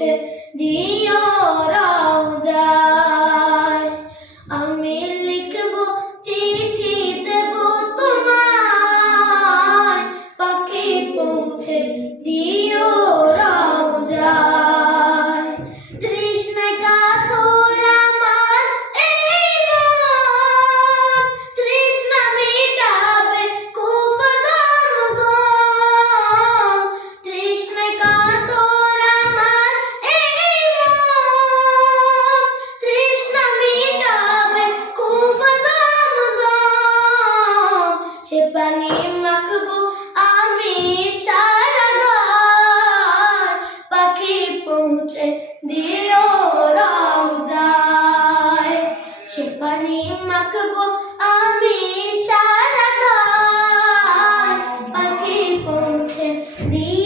це থাকব আমি সারা পাখি পৌঁছে দিয়ে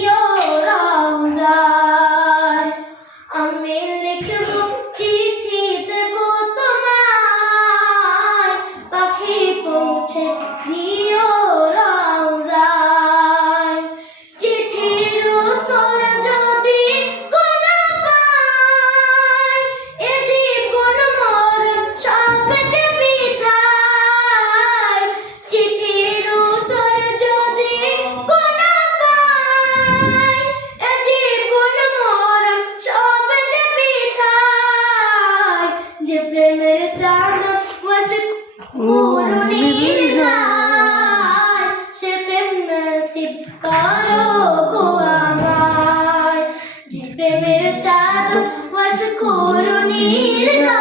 সে প্রেম নসিব করো গো আমায়। যে প্রেমের চাদর বাস করো নির্গায়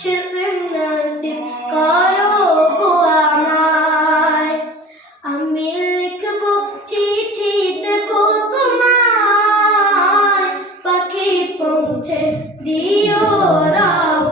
সে প্রেম নসিব করো গো আমায়। আমি দিও রাও